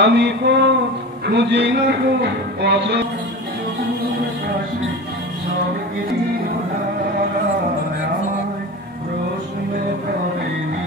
আমি খুঁজি না গো সব কিছু প্রশ্ন করেনি।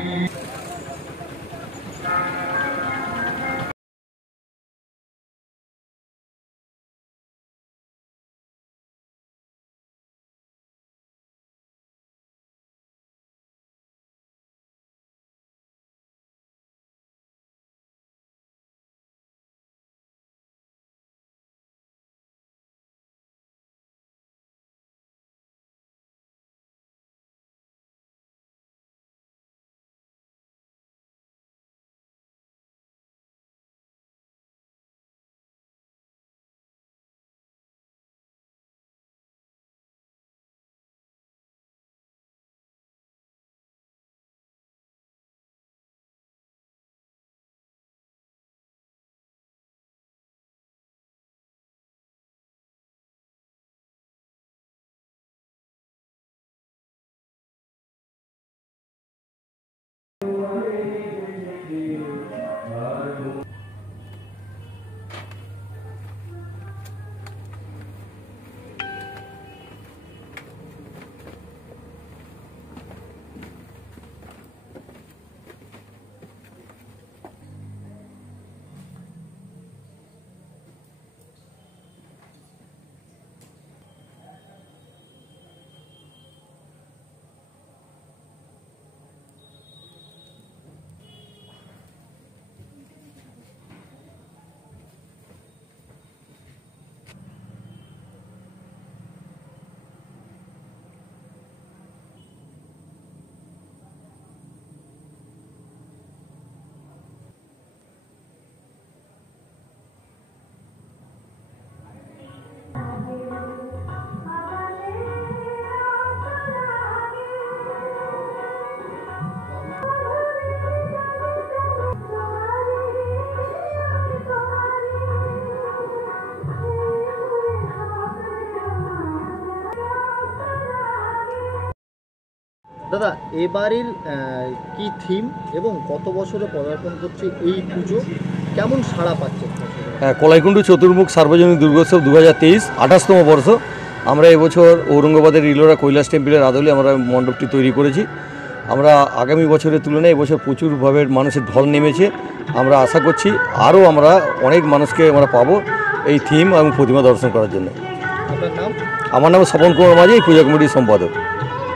দাদা এবারের কি থিম এবং কত বছরে পদার্পণ করছে এই পুজো, কেমন সাড়া পাচ্ছে? হ্যাঁ, কলাইকুণ্ডু চতুর্মুখ সার্বজনীন দুর্গোৎসব 2023 28তম বর্ষ। আমরা এবছর ঔরঙ্গাবাদের রিলোরা কৈলাস টেম্পলের আদলে আমরা মণ্ডপটি তৈরি করেছি। আমরা আগামী বছরের তুলনায় এবছর প্রচুরভাবে মানুষের ঢল নেমেছে। আমরা আশা করছি আরও আমরা অনেক মানুষকে আমরা পাবো এই থিম এবং প্রতিমা দর্শন করার জন্য। আপনার নাম? আমার নাম স্বপন কুমার মাঝি, পূজা কমিটির সম্পাদক।